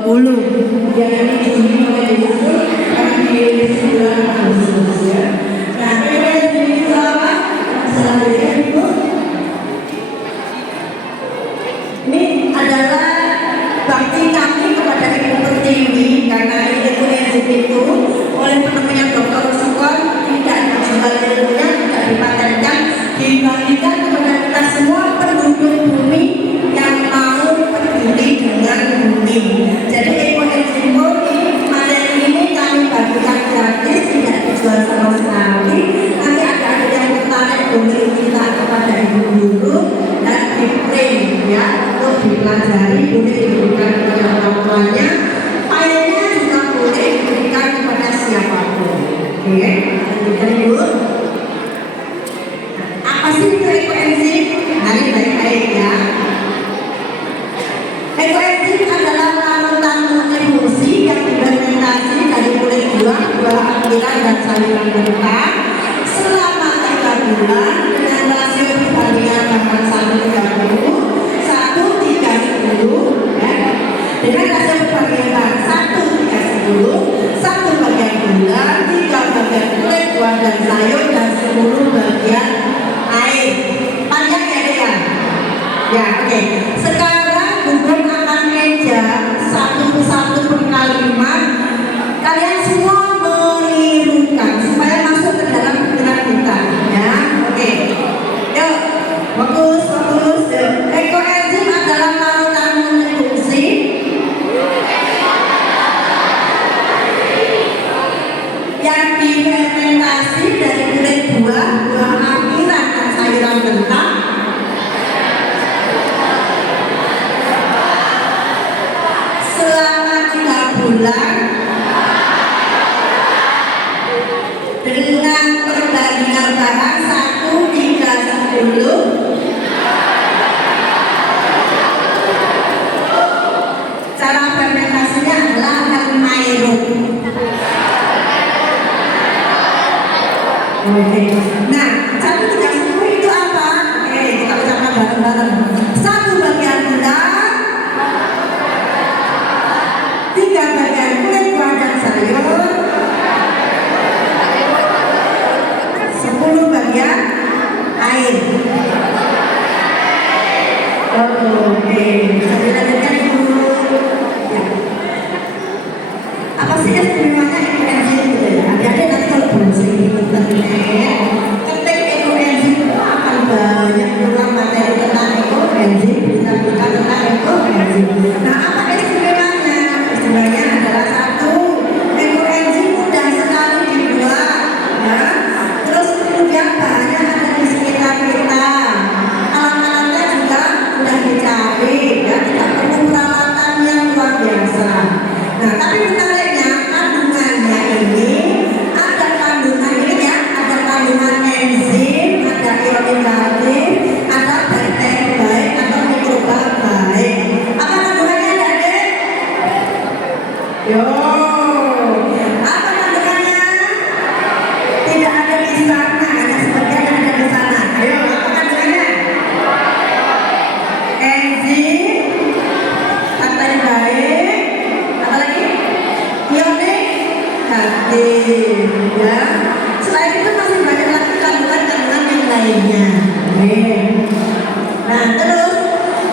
2020. Jangan dijunjung oleh Yesus karena di 9 Agustus ya. Nah, PPNJ itu apa? Selanjutnya Ibu. Ini adalah bakti kami kepada Ibu Pertiwi karena Ibu Enzim itu oleh penemuan Dr. Sukon tidak dijual ilmunya, tidak dipatenkan, dibagikan kepada kita semua penduduk bumi yang mau peduli dengan bumi. Jadi Ibu Enzim ini materi ini kami bagikan gratis, tidak dijual sama sekali. Nanti ada yang tertarik boleh minta kepada ibu guru dan di print ya untuk dipelajari, boleh diberikan kepada orang tuanya. Filenya juga boleh diberikan kepada siapapun. Oke, lanjutkan Ibu. Apa sih itu ekoenzim? Mari baik-baik ya. Ekoenzim adalah larutan multifungsi yang difermentasi dari molekula buah akhiran dan saluran mentah selama 3 bulan dengan rasio perbandingan bahkan 1:30, 1:30 ya. Dengan rasio perbandingan 1:10, 1 bagian gula, 3 bagian kulit buah dan sayur dan 10 bagian air. Panjang ya dia? Ya, oke. Sekarang Gugum akan meja satu persatu per kalimat. Kalian semua menirukan supaya masuk ke dalam pikiran kita, ya. Oke. Yuk, fokus. Ekoenzim adalah larutan multifungsi yang difermentasi dari kulit buah akhiran dan sayuran mentah selama 3 bulan dengan perbandingan bahan 1:10. Cara fermentasinya adalah anaerob. Oke. Nah, 1:10 itu apa? Oke, kita ucapkan bareng-bareng. 1 bagian gula, 3 bagian kulit buah dan sayur, 10 bagian air. Oke, sambil lanjutkan dulu. Ya. Apa sih istimewanya ekoenzim gitu ya? Adik-adik nanti kalau browsing di internet, ketik ekoenzim itu akan banyak ulang materi tentang ekoenzim, berita-berita tentang ekoenzim. Nah, apa istimewanya? Istimewanya adalah 1, ekoenzim mudah sekali dibuat, ya. Terus kemudian bahannya ada di sekitar kita. Alat-alatnya juga mudah dicari, ya, tidak perlu peralatan yang luar biasa. Nah, tapi menariknya kandungannya ini ada kandungan ini ya, ada kandungan enzim, ada ion negatif, ada bakteri baik atau mikroba baik. Apa kandungannya adik-adik? Yo, apa kandungannya? Tidak ada di sana, hanya sebagian yang ada di sana. Ayo, apa kandungannya? Enzim, bakteri baik, apa lagi? Ion negatif, ya. Selain itu masih banyak lagi kandungan-kandungan yang lainnya. Oke. Nah, terus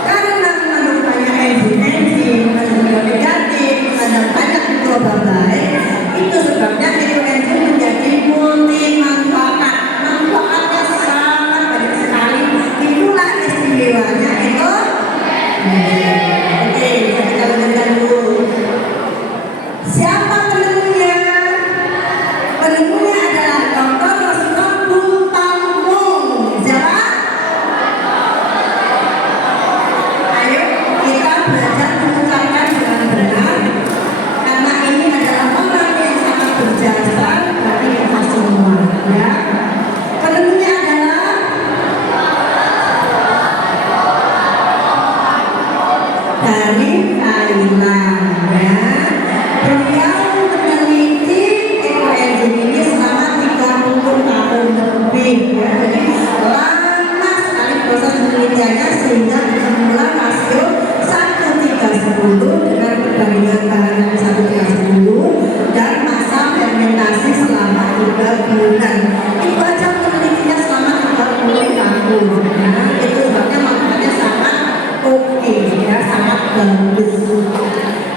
karena mengandung enzim, ion negatif, ada banyak mikroba baik, itu sebabnya ekoenzim menjadi multi manfaat. Manfaatnya sangat banyak sekali. Itulah istimewanya ekoenzim. Oke, kita lanjutkan dulu. Siapa penemunya? Penemunya adalah Dr. Rosno Bung. Siapa? Ayo kita belajar mengucapkan dengan benar, karena ini adalah orang yang sangat berjasa bagi kita semua, ya. Penemunya adalah dari Thailand, ya. Beliau meneliti ekoenzim ini selama 30 tahun lebih, ya. Jadi lama sekali proses penelitiannya sehingga ditemukan rasio 1:30 dengan perbandingan bulan. Itu aja penelitiannya selama 30 tahun. Nah, itu sebabnya manfaatnya sangat oke, ya, sangat bagus.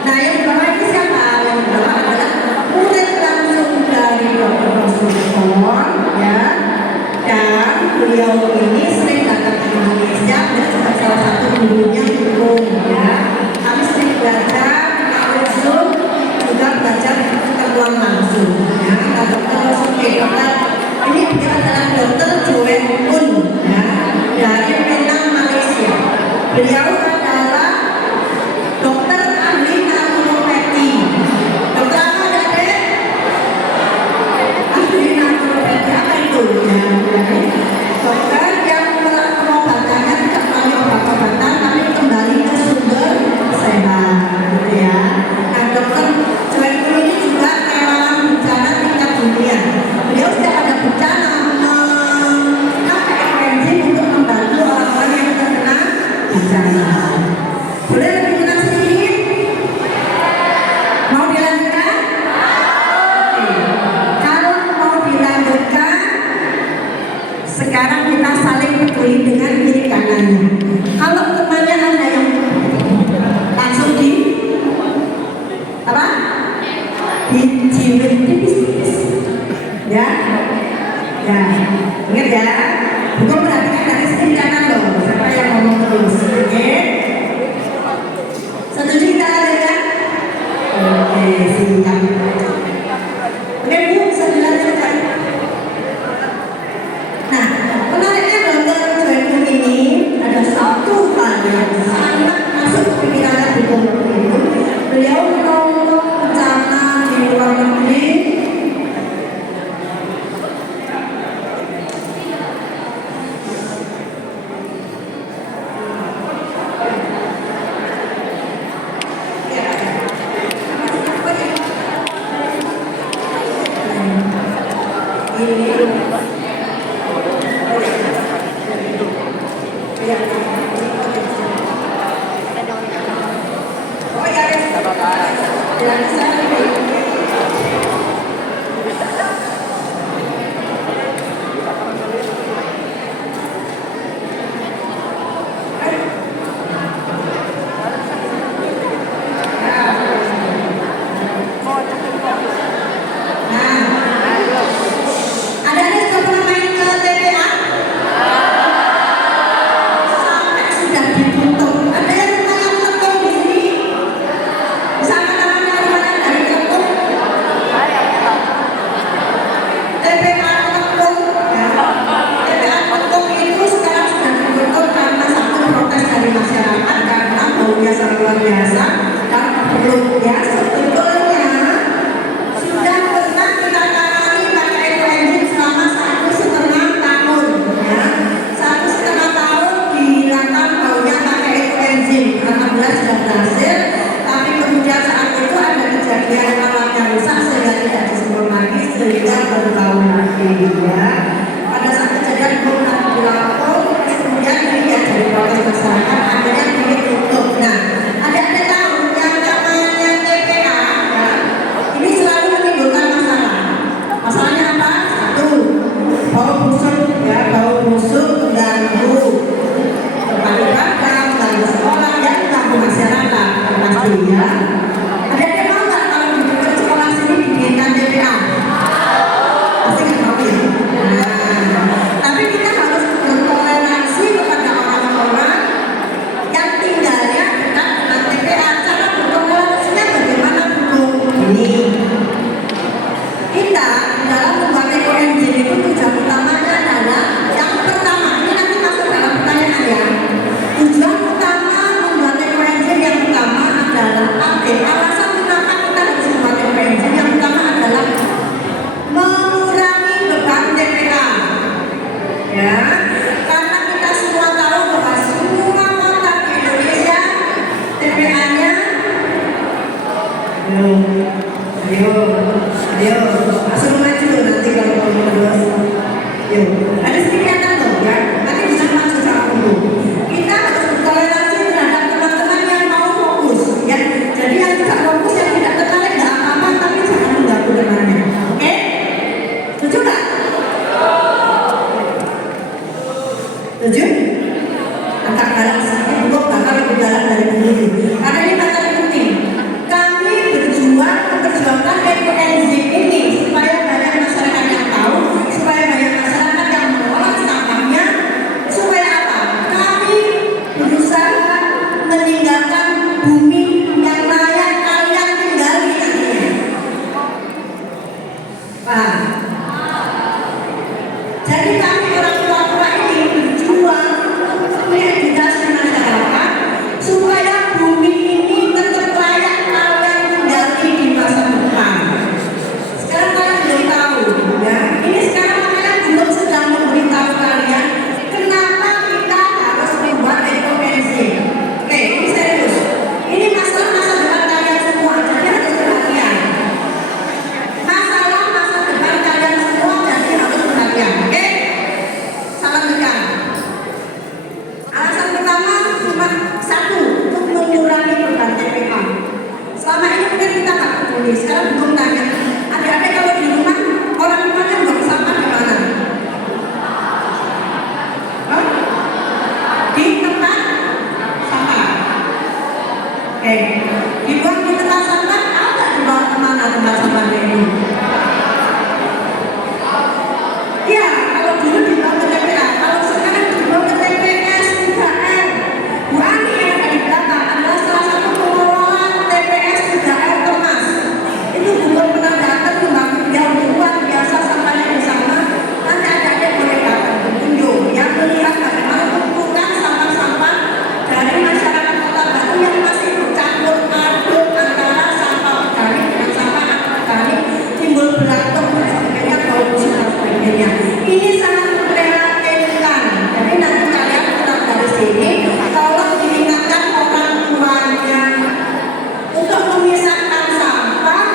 Nah, yang pertama ini siapa? Yang pertama adalah murid langsung dari Dr. Rasulullah, ya. Dan beliau ini sering datang ke Indonesia dan juga salah satu gurunya hukum, ya. Kami sering belajar langsung, juga belajar ketemuan langsung, ya. Dan Dr. Rasulullah ini dia adalah Dr. Joen Kun, ya, dari Penang, Malaysia. Beliau adalah dokter ahli naturopati. Dokter apa, Dek? Ahli naturopati. Apa itu? Ya, dokter yang pengobatannya tidak melalui obat-obatan, tapi kembali ke sumber sehat, gitu ya. Nah, dokter Joen Kun ini juga relawan bencana tingkat dunia. Beliau setiap ada bencana menggunakan enzim untuk membantu orang-orang yang terkena bencana. Boleh lebih tenang sedikit? Mau dilanjutkan? Oke. Kalau mau dilanjutkan, sekarang kita saling peduli dengan kiri kanannya. Kalau temannya ada yang langsung di apa? Dijiwin tipis-tipis, ya, ya, ingat ya. Bukan perhatikan dari sisi kanan loh. Siapa yang ngomong terus? Oke. Setuju kita lanjutkan? Oke, siap. Oke, Bu, bisa dilanjutkan. Nah, menariknya Dr. Joen Kun ini ada satu hal yang sangat masuk ke pikiran di pondok itu. Beliau menolong bencana di luar negeri. Ayo, langsung maju nanti kalau mau terus. Yuk, ada sedikit loh ya. Nanti bisa maju sama dulu. Kita harus bertoleransi terhadap teman-teman yang mau fokus, ya. Jadi yang tidak fokus, yang tidak tertarik nggak apa-apa, tapi jangan mengganggu temannya. Oke? Setuju nggak? Paham? Jadi kami orang tua-tua ini berjuang mengedukasi masyarakat supaya bumi ini tetap layak kalian tinggali di masa depan. Sekarang kalian belum tahu, ya. Ini sekarang makanya belum sedang memberitahu kalian kenapa kita harus membuat ekoenzim. Oke, ini serius. Ini masalah masa depan kalian semua, jadi harus perhatian. Masalah masa depan kalian semua, jadi harus perhatian. Oke? Salam dekat. Alasan pertama cuma satu, untuk mengurangi beban TPA. Selama ini mungkin kita nggak peduli. Sekarang belum tanya. Adik-adik kalau di rumah, orang rumahnya buang sampah di mana? Hah? Di tempat sampah. Oke. Dibuang di tempat sampah, tahu nggak dibawa kemana tempat sampahnya ini? Ya, kalau dulu dibawa ke TPA, kalau sekarang dibawa ke TPS 3R. Bu Ani yang ada di belakang adalah salah satu pengelola TPS 3R Thomas. Itu bukan pernah datang membangun yang luar biasa sampahnya di sana. Nanti ada boleh datang berkunjung yang melihat bagaimana tumpukan sampah-sampah dari masyarakat Kota Batu yang masih bercampur aduk antara sampah organik dengan sampah anorganik, timbul berantem dan sebagainya, bau busuk dan sebagainya. Ini sangat memprihatinkan. Jadi nanti kalian tetap dari sini, tolong diingatkan orang tuanya untuk memisahkan sampah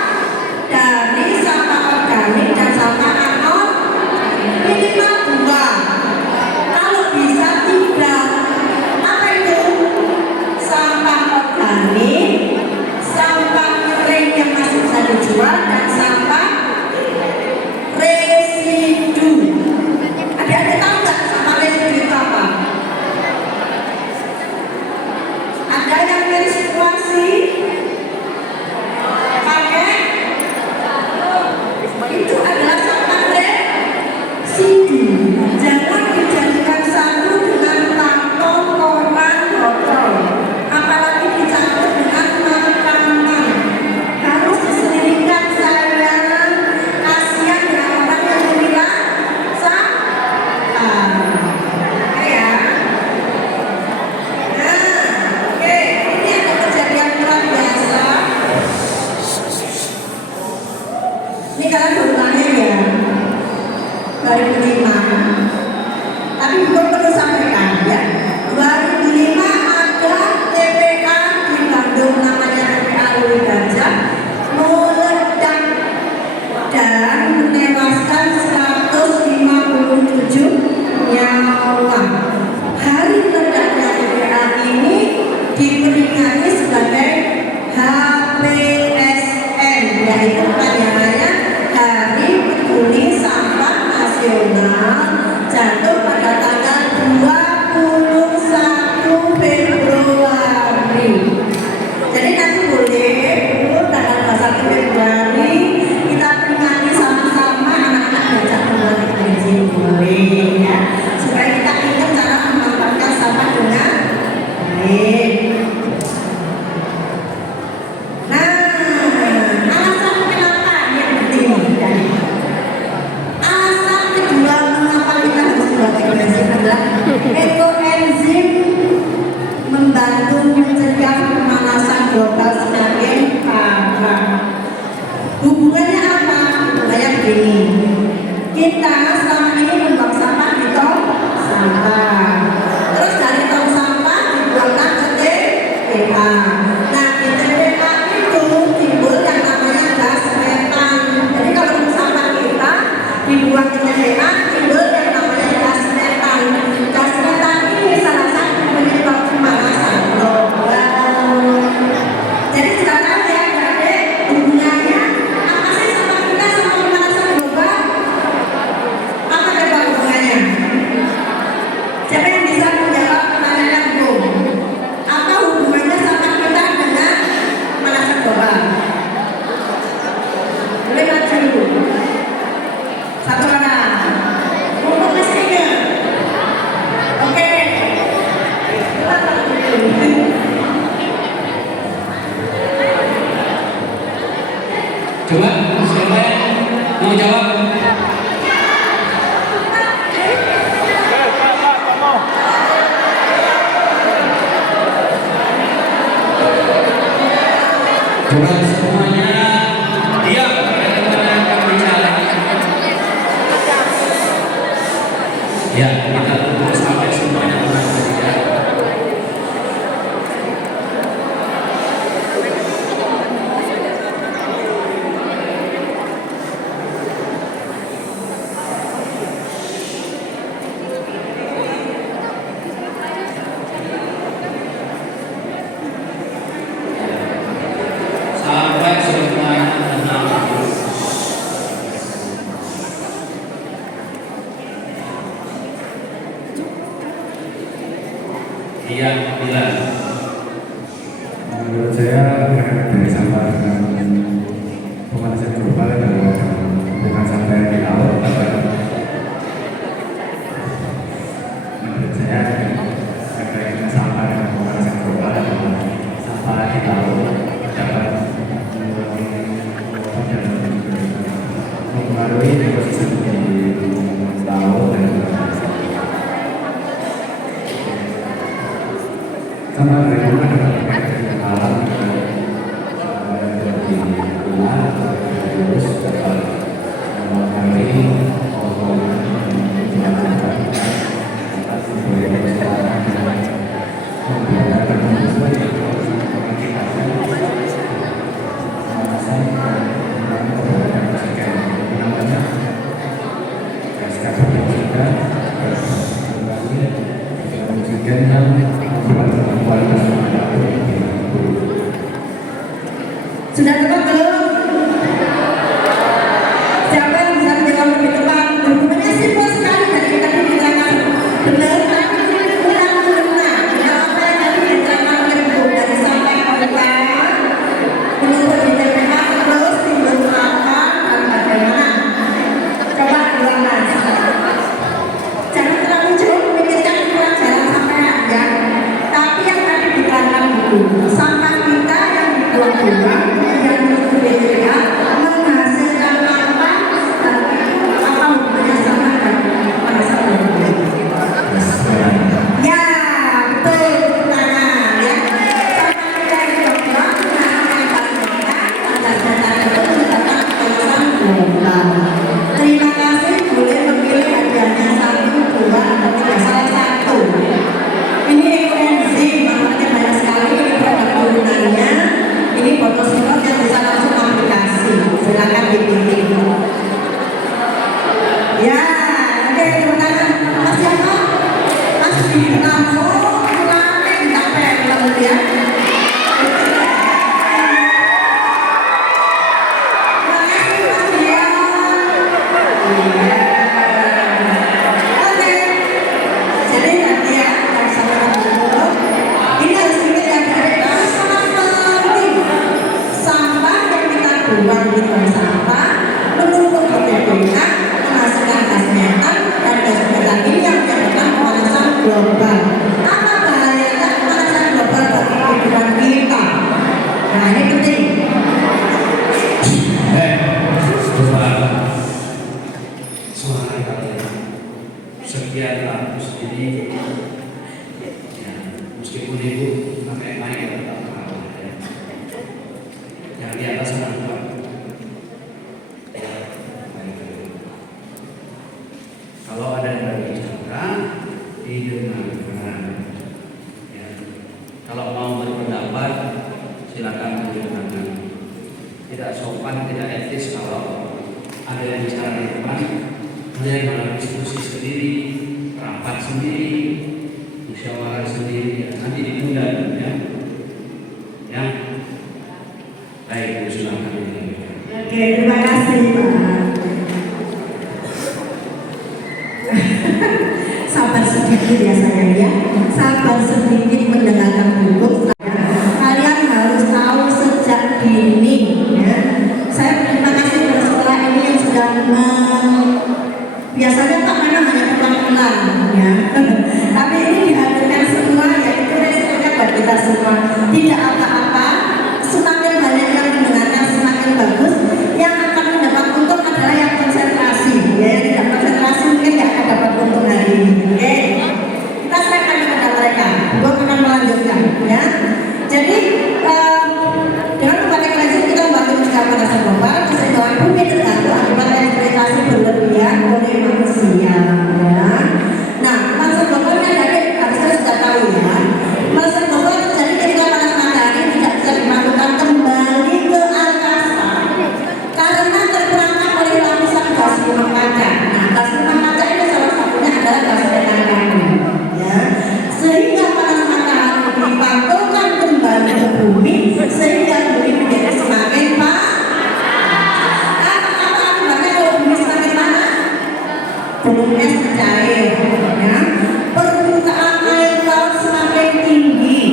dari sampah organik dan sampah anorganik. Minimal dua. Kalau bisa tiga. Apa itu? Sampah organik, sampah kering yang masih bisa dijual, dan sampah residu. Adik-adik tahu nggak sampah residu itu apa? Ada yang menstruasi pakai, itu adalah sampah residu. Jangan dijadikan satu dengan kantong, koran, botol, apalagi dicampur dengan makanan. Harus disendirikan, sayang. Kasihan ya orang yang memilah sampah. Oke ya. Nah, oke, ini ada kejadian luar biasa. Ini kalian baru lahir ya, 2005. Tapi belum perlu sampaikan ya. 2005 ada TPA di Bandung, namanya TPA Luri Gajah, meledak dan menewaskan 157 nyawa. Hari meledaknya TPA ini diperingati sebagai HPSN, yaitu panjangannya Hari Peduli Sampah Nasional, jatuh pada tanggal 21 Februari. Jadi nanti boleh tanggal 21 Februari kita peringati sama-sama, anak-anak belajar membuat ekoenzim, boleh ya, supaya kita ingat cara memanfaatkan sampah dengan baik. Nah, alasan kenapa yang penting dan alasan kedua mengapa kita harus buat ekoenzim adalah ekoenzim membantu mencegah pemanasan global semakin parah. Hubungannya apa? Hubungannya begini. Kita selama ini membuang sampah di tong sampah. Terus dari tong sampah dibuangkan ke TPA. Nah, di TPA itu timbul yang namanya gas metan. Jadi kalau sampah kita dibuang ke TPA, timbul yang namanya gas metan. Gas metan ini salah satu penyebab pemanasan global. Jadi sudah tahu ya, adik, hubungannya apa sih sampah kita sama pemanasan global? Apa coba hubungannya? Siapa jawab? Kurang semuanya diam, bagaimana akan bicara? Ya, kita tunggu sampai semuanya mengaku ya. Sampai semuanya mengaku. Yang bilang menurut saya dari sampah dengan pemanasan global adalah bukan sampah yang di laut, menurut saya dengan sampah dengan pemanasan global adalah sampah di laut dapat mempengaruhi ekosistem di laut dan sama dengan alam di luar terus dapat mempengaruhi Sudah tepat belum? Siapa yang bisa menjawab lebih tepat? Dokumennya simpel sekali dari kita diterangkan benar, tapi ulang-ulang. Apa yang tadi diterangkan oleh dari sampai kota menurut di TPA terus timbul apa dan bagaimana? Coba ulang lagi. Jangan terlalu jauh memikirkan pelajaran sampean ya. Tapi yang tadi diterangkan itu sampah kita yang dibuang-buang yang menurut BPA menghasilkan apa hubungannya sama pada saat berbulan? Ya betul, tangan ya. Sampah kita yang dibuang menghasilkan gas metan itu menyebabkan pemanasan global. Terima kasih, boleh memilih hadiahnya 1, 2, atau 3, salah satu. Ini ekoenzim, manfaatnya banyak sekali. Ini produk turunannya. Ini botol sirup yang bisa langsung aplikasi. Silakan dipilih. Ya, oke teman-teman. Mas Joko, Mas Bintamo, mulai capek kemudian. Terima kasih Mas Dian. Iya. Oke. Jadi tadi ya, yang sampaikan dulu, ini harus ingat yang tadi sangat penting. Sampah yang kita buang di tong sampah menumpuk di TPA menghasilkan gas metan dan gas metan ini yang menyebabkan pemanasan global. Apa bahayanya pemanasan global bagi kehidupan kita? Nah ini penting. coba suara kalian sekian ratus ini ya, meskipun ibu pakai mic ya, tetap kalah ya. Yang di atas ada dua. Ya, baik. Kalau ada yang berbicara didengarkan ya. Kalau mau berpendapat silakan didengarkan. Tidak sopan, tidak etis kalau ada yang bicara di depan, kalian malah diskusi sendiri, rapat sendiri, musyawarah sendiri, ya. Nanti ditunda ya. Ya, baik, silakan. Oke, terima kasih Pak. Sabar sedikit ya sayang ya. Sabar sedikit mendengarkan hukum. Kalian harus tahu sejak dini ya. Saya terima kasih kepada sekolah ini yang sedang biasanya tak memang hanya pulang-pulang ya. Tapi ini dihadirkan semua yaitu resikonya buat kita semua. Tidak apa-apa. Semakin banyak yang mendengarkan semakin bagus. Yang akan mendapat untung adalah yang gunung es mencair, ya. Permukaan air laut semakin tinggi.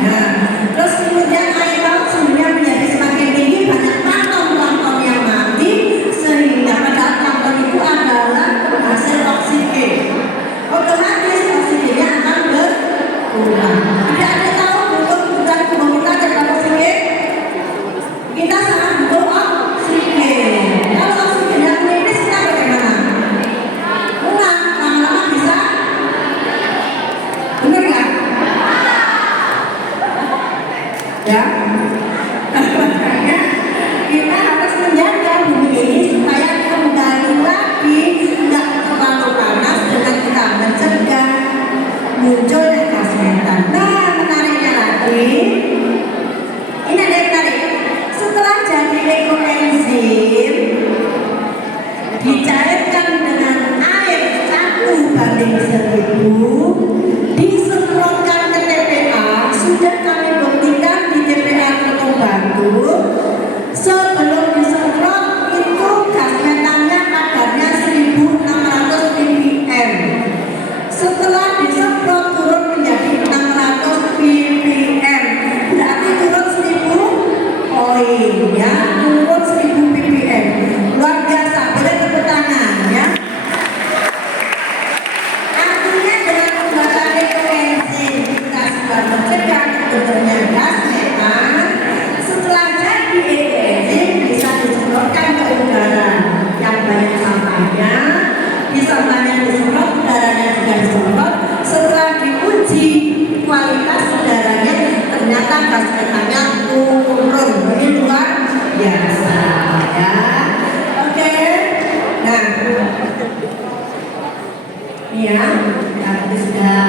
Nah, terus kemudian air laut sebenarnya menjadi semakin tinggi, banyak plankton yang mati, sehingga padahal plankton itu adalah penghasil oksigen. Otomatis oksigennya akan berkurang. Adik-adik tahu bukan tubuh kita dapat oksigen? Kita sangat butuh oksigen. Kalau oksigennya menipis, kita bagaimana? Kurang, lama-lama bisa. Benar nggak? Ya. Makanya kita harus menjaga bumi ini supaya kembali lagi tidak terlalu panas dengan kita mencegah munculnya gas metan. Nah, menariknya lagi, ini ada yang menarik. Setelah jadi ekoenzim dicairkan dengan air 1:1000, disemprotkan ke TPA. Sudah kami buktikan di TPA Kelapa Batu. Sebelum disemprot itu gas metannya kadarnya 1600 ppm. Setelah disemprot turun menjadi 600 ppm, berarti turun 1000 poin, ya, turun 1000 ppm. Luar biasa, boleh tepuk tangan, ya. Artinya dengan pembuatan ekoenzim kita sudah mencegah terbentuknya gas metan. Setelah jadi ekoenzim bisa disemprotkan ke udara yang banyak sampahnya. Di sampahnya disemprot, udaranya juga disemprot. Setelah diuji kualitas udaranya, ternyata gas metannya turun. Ini luar biasa, ya. Oke. Nah, iya, nanti sudah.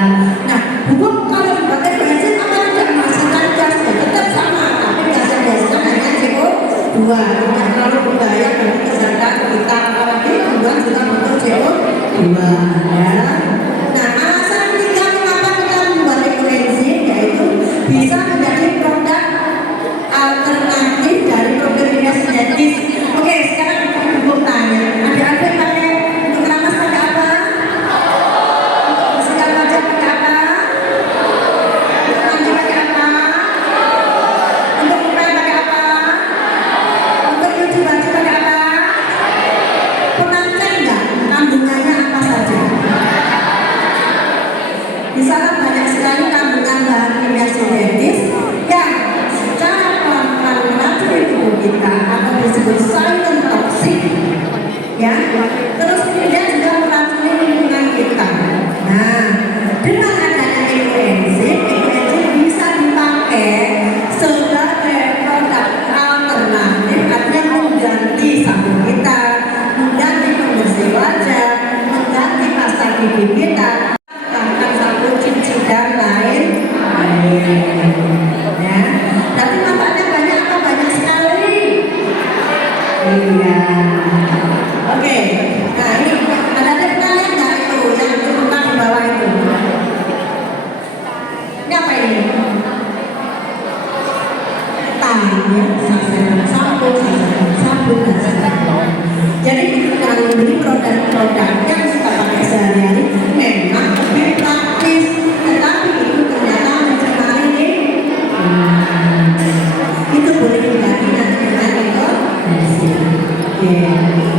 Nah, hukum kalau dipakai bensin apa tidak menghasilkan gas? Ya, tetap sama, tapi gas yang dihasilkan hanya CO2. Tidak terlalu berbahaya bagi kesehatan kita, apalagi tujuan juga untuk CO2, ya. Nah, alasan ketiga mengapa kita membuat ekoenzim yaitu bisa menjadi produk alternatif dari proteinnya sintetis. Oke, sekarang ibu tanya, adik-adik pakai untuk keramas pakai apa? Bersihkan wajah pakai apa? Mandi pakai apa? Untuk ngepel pakai apa? Untuk cuci baju pakai apa? Pernah cek nggak kandungannya apa saja? Di sana banyak sekali kandungan bahan kimia sintetis yang secara pelan-pelan meracuni tubuh kita atau disebut silent toxic, ya. Terus kemudian juga meracuni lingkungan kita. Nah, dengan adanya ekoenzim bisa dipakai sebagai produk alternatif, artinya mengganti sabun kita, mengganti pembersih wajah, mengganti pasta gigi kita, bahkan sabun cuci dan lain-lain, ya. Tapi manfaatnya banyak apa? Banyak sekali. Iya. Oke. Nah, ini ada kalian nggak itu yang terbuka di bawah itu? Ini apa ini? Tanya, sasaran sabun, dan sebagainya. Jadi kalau membeli produk-produk yang kita pakai sehari-hari memang lebih praktis, tetapi itu ternyata mencemari lingkungan. Itu boleh diganti nanti dengan ekoenzim. Oke.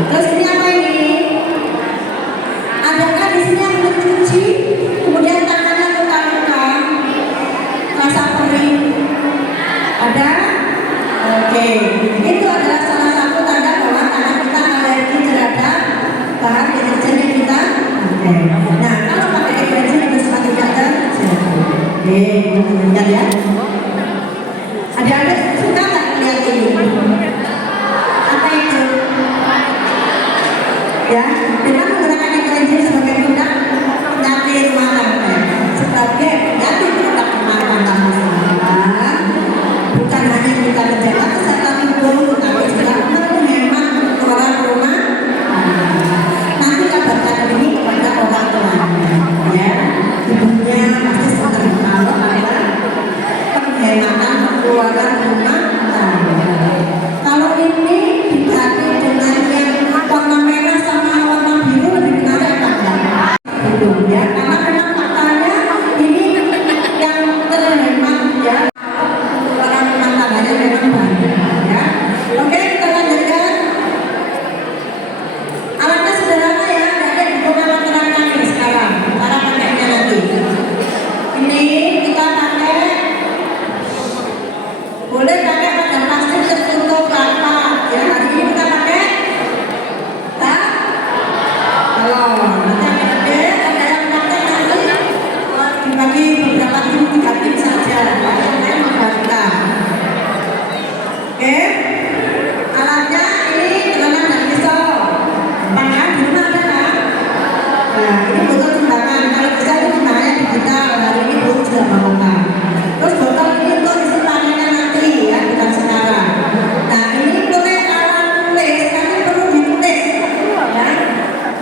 Terus ini apa ini? Adakah di sini yang mencuci, kemudian tangannya luka-luka, rasa perih? Ada? Oke. Itu adalah salah satu tanda bahwa tangan kita alergi terhadap bahan deterjen yang kita pakai. Nah, kalau pakai ekoenzim itu semakin tidak terjadi. Oke, lihat ya. Adik-adik suka nggak lihat ini? Apa itu? Ya, dengan menggunakan ekoenzim sebagai produk pengganti rumah tangga, sebagai pengganti produk rumah tangga masyarakat, bukan hanya kita menjaga kesehatan tubuh, tetapi juga menghemat pengeluaran rumah tangga. Nanti kabarkan ini kepada orang tuanya, ya. Ibunya pasti senang kalau ada penghematan pengeluaran rumah tangga. Kalau ini diganti dengan yang warna merah sama warna biru lebih menarik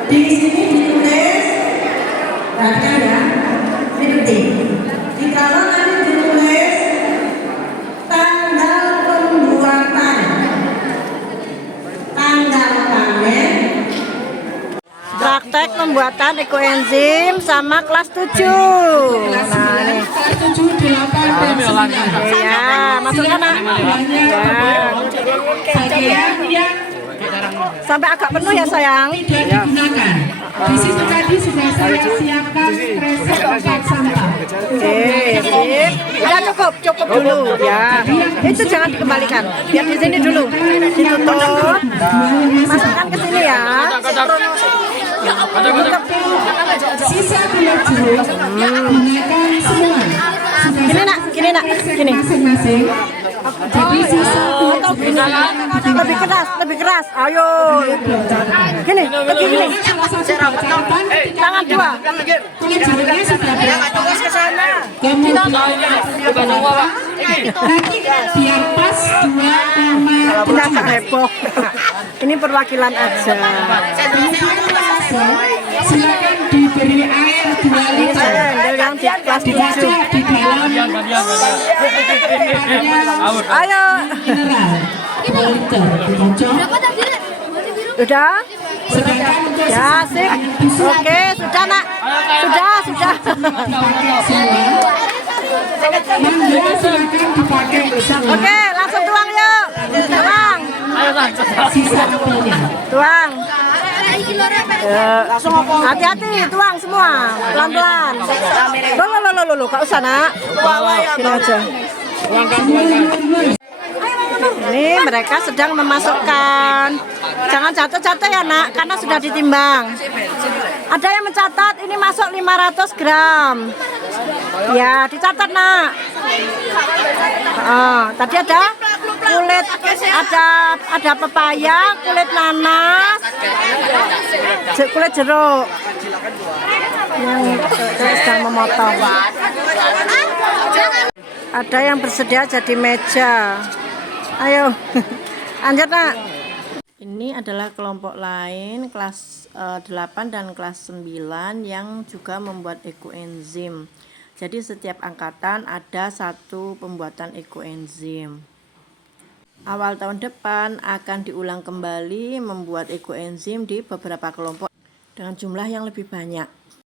Di sini ditulis, perhatikan ya, ini penting. Jikalau nanti ditulis tanggal pembuatan, tanggal panen, Praktek pembuatan ekoenzim sama kelas 7. Nah, ini. Kelas 7, 8, dan 9. Ya, masukkan nak. Ya. Bagian yang Sampai agak penuh ya sayang. tidak digunakan. Di situ tadi sudah saya siapkan kresek untuk sampah. Oke, sip. Ya cukup dulu. Ya, itu jangan dikembalikan. Biar di sini dulu. Ditutup. Masukkan ke sini ya. Sisa gula jeruk gunakan semua. Gini nak, gini. Masing-masing. Jadi sisa gula Atau gini. Lebih keras. Ayo. Gini. salah satu catatan ketika Tangan dua. gula jeruknya sudah berapa. Ke sana. Kemudian nanti biar pas 2,7. Tidak agak heboh. Ini perwakilan aja. Silakan diberi air 2 Ini liter. saya handle yang di kelas 7. Dibajak di dalam Ayo. mineral 2 liter. Dibajak. Udah? Sedangkan untuk Ya, sip. Oke, sudah nak. Sudah. dipakai semua. Mangga silakan dipakai semua. Oke, langsung tuang yuk. Tuang. Sisa apelnya. Tuang. Hati-hati, tuang semua. Pelan-pelan. Lo, gak usah nak. Gini aja. Ini mereka sedang memasukkan. Jangan jatuh-jatuh ya nak, karena sudah ditimbang. Ada yang mencatat ini masuk 500 gram. Ya, dicatat nak. Tadi ada kulit, ada pepaya, kulit nanas, kulit jeruk. Yang saya sedang memotong. Ada yang bersedia jadi meja. Ayo, lanjut nak. Ini adalah kelompok lain kelas 8 dan kelas 9 yang juga membuat ekoenzim. Jadi setiap angkatan ada satu pembuatan ekoenzim. Awal tahun depan akan diulang kembali membuat ekoenzim di beberapa kelompok dengan jumlah yang lebih banyak.